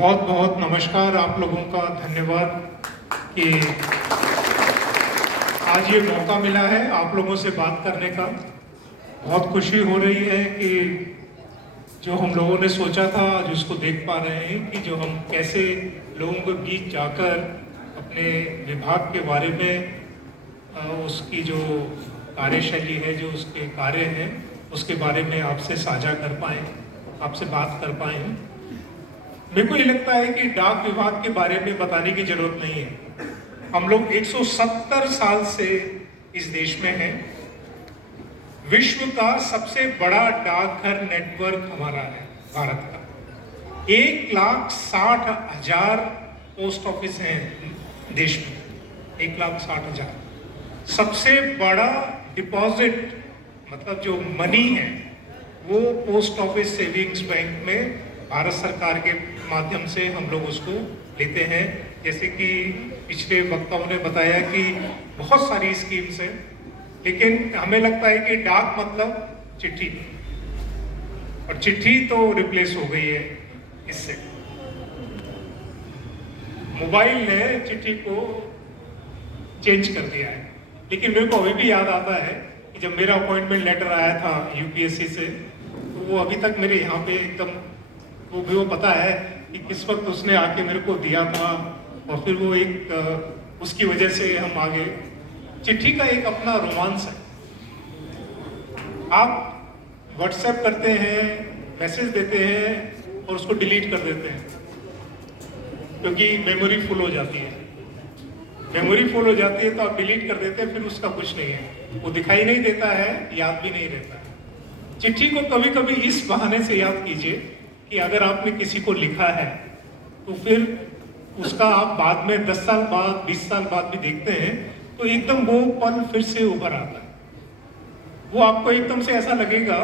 बहुत बहुत नमस्कार आप लोगों का, धन्यवाद कि आज ये मौका मिला है आप लोगों से बात करने का। बहुत खुशी हो रही है कि जो हम लोगों ने सोचा था आज उसको देख पा रहे हैं कि जो हम कैसे लोगों के बीच जाकर अपने विभाग के बारे में उसकी जो कार्यशैली है, जो उसके कार्य हैं, उसके बारे में आपसे साझा कर पाएँ, आपसे बात कर पाएँ। मेरे को ये लगता है कि डाक विभाग के बारे में बताने की जरूरत नहीं है। हम लोग 170 साल से इस देश में हैं। विश्व का सबसे बड़ा डाकघर नेटवर्क हमारा है भारत का। 1,60,000 पोस्ट ऑफिस हैं देश में, 1,60,000। सबसे बड़ा डिपॉजिट मतलब जो मनी है वो पोस्ट ऑफिस सेविंग्स बैंक में भारत सरकार के माध्यम से हम लोग उसको लेते हैं। जैसे कि पिछले वक्ताओं ने बताया कि बहुत सारी स्कीम्स हैं, लेकिन हमें लगता है कि डाक मतलब चिट्ठी, और चिट्ठी तो रिप्लेस हो गई है इससे। मोबाइल ने चिट्ठी को चेंज कर दिया है। लेकिन मेरे को अभी भी याद आता है कि जब मेरा अपॉइंटमेंट लेटर आया था यूपीएससी से, तो वो अभी तक मेरे यहाँ पे एकदम वो पता है कि किस वक्त उसने आके मेरे को दिया था, और फिर वो एक उसकी वजह से हम आगे। चिट्ठी का एक अपना रोमांस है। आप व्हाट्सएप करते हैं, मैसेज देते हैं और उसको डिलीट कर देते हैं क्योंकि मेमोरी फुल हो जाती है। मेमोरी फुल हो जाती है तो आप डिलीट कर देते हैं, फिर उसका कुछ नहीं है, वो दिखाई नहीं देता है, याद भी नहीं रहता है। चिट्ठी को कभी कभी इस बहाने से याद कीजिए कि अगर आपने किसी को लिखा है तो फिर उसका आप बाद में 10 साल बाद 20 साल बाद भी देखते हैं तो एकदम वो पल फिर से उभर आता है। वो आपको एकदम से ऐसा लगेगा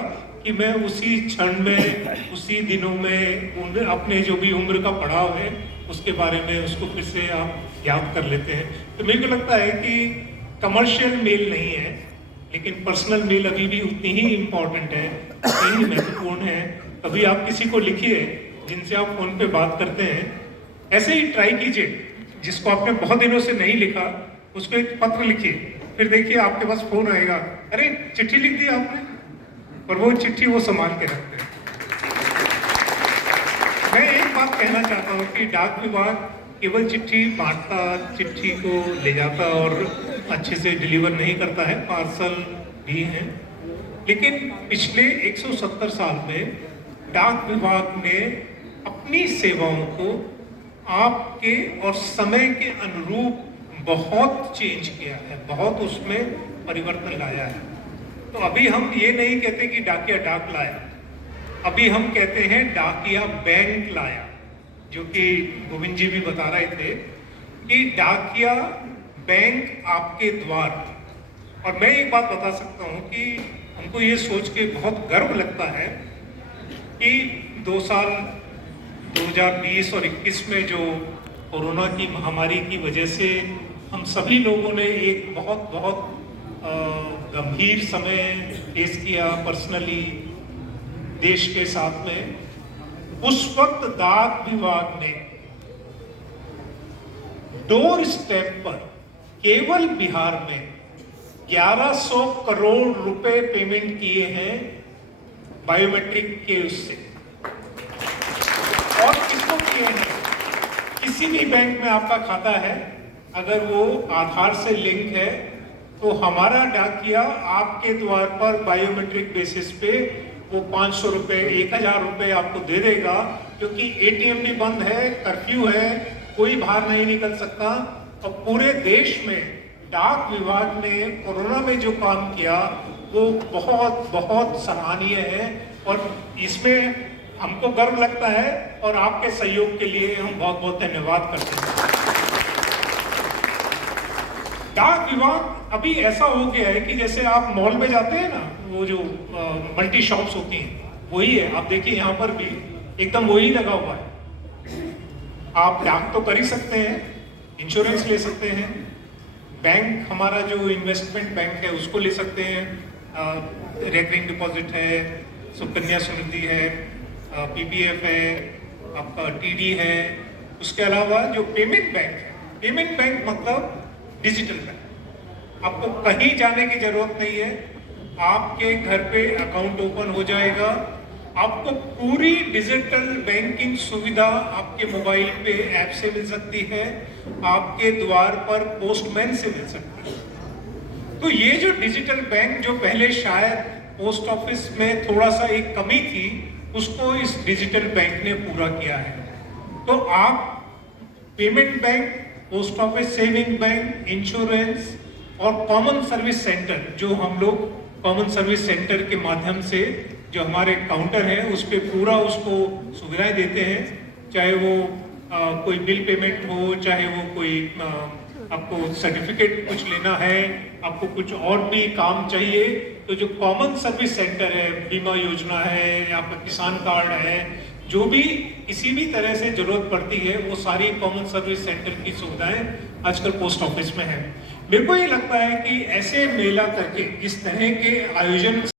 कि मैं उसी क्षण में, उसी दिनों में अपने जो भी उम्र का पड़ाव है उसके बारे में उसको फिर से आप याद कर लेते हैं। तो मेरे को लगता है कि कमर्शियल मेल नहीं है, लेकिन पर्सनल मेल अभी भी उतनी ही इम्पोर्टेंट है, उतनी ही महत्वपूर्ण है। कभी आप किसी को लिखिए जिनसे आप फोन पे बात करते हैं, ऐसे ही ट्राई कीजिए। जिसको आपने बहुत दिनों से नहीं लिखा उसको एक पत्र लिखिए, फिर देखिए आपके पास फोन आएगा, अरे चिट्ठी लिख दी आपने, और वो चिट्ठी वो संभाल के रखते हैं। मैं एक बात कहना चाहता हूँ कि डाक विभाग केवल चिट्ठी बांटता, चिट्ठी को ले जाता और अच्छे से डिलीवर नहीं करता है, पार्सल भी हैं। लेकिन पिछले 170 साल में डाक विभाग ने अपनी सेवाओं को आपके और समय के अनुरूप बहुत चेंज किया है, बहुत उसमें परिवर्तन लाया है। तो अभी हम ये नहीं कहते कि डाकिया डाक लाया, अभी हम कहते हैं डाकिया बैंक लाया, जो कि गोविंद जी भी बता रहे थे कि डाकिया बैंक आपके द्वार। और मैं एक बात बता सकता हूँ कि हमको ये सोच के बहुत गर्व लगता है कि 2 साल 2020 और 21 में जो कोरोना की महामारी की वजह से हम सभी लोगों ने एक बहुत बहुत गंभीर समय फेस किया पर्सनली देश के साथ में। उस वक्त डाक विभाग ने डोर स्टेप पर केवल बिहार में 1100 करोड़ रुपए पेमेंट किए हैं बायोमेट्रिक के उससे। और किसको किए हैं? किसी भी बैंक में आपका खाता है, अगर वो आधार से लिंक है तो हमारा डाकिया आपके द्वार पर बायोमेट्रिक बेसिस पे वो 500 रुपए, 1000 रुपए आपको दे देगा, क्योंकि एटीएम भी बंद है, कर्फ्यू है, कोई बाहर नहीं निकल सकता। और पूरे देश में डाक विभाग ने कोरोना में जो काम किया वो बहुत बहुत सराहनीय है, और इसमें हमको गर्व लगता है और आपके सहयोग के लिए हम बहुत बहुत धन्यवाद करते हैं। डाक विभाग अभी ऐसा हो गया है कि जैसे आप मॉल में जाते हैं ना, वो जो मल्टी शॉप्स होती हैं, वही है। आप देखिए यहाँ पर भी एकदम वही लगा हुआ है। आप डाक तो कर ही सकते हैं, इंश्योरेंस ले सकते हैं, बैंक हमारा जो इन्वेस्टमेंट बैंक है उसको ले सकते हैं, रेकरिंग डिपॉजिट है, सुकन्या समृद्धि है, पीपीएफ है, आपका टीडी है, उसके अलावा जो पेमेंट बैंक है, पेमेंट बैंक मतलब डिजिटल बैंक। आपको कहीं जाने की जरूरत नहीं है, आपके घर पे अकाउंट ओपन हो जाएगा। आपको पूरी डिजिटल बैंकिंग सुविधा आपके मोबाइल पे ऐप से मिल सकती है, आपके द्वार पर पोस्टमैन से मिल सकती है। तो ये जो डिजिटल बैंक जो पहले शायद पोस्ट ऑफिस में थोड़ा सा एक कमी थी, उसको इस डिजिटल बैंक ने पूरा किया है। तो आप payment bank, post office, saving bank, insurance और कॉमन सर्विस सेंटर, जो हम लोग कॉमन सर्विस सेंटर के माध्यम से जो हमारे काउंटर है उस पर पूरा उसको सुविधाएं देते हैं। चाहे वो कोई बिल पेमेंट हो, चाहे वो कोई आपको सर्टिफिकेट कुछ लेना है, आपको कुछ और भी काम चाहिए, तो जो कॉमन सर्विस सेंटर है, बीमा योजना है या आपका किसान कार्ड है, जो भी किसी भी तरह से जरूरत पड़ती है, वो सारी कॉमन सर्विस सेंटर की सुविधाएं आजकल पोस्ट ऑफिस में है। मेरे को ये लगता है कि ऐसे मेला करके, इस तरह के आयोजन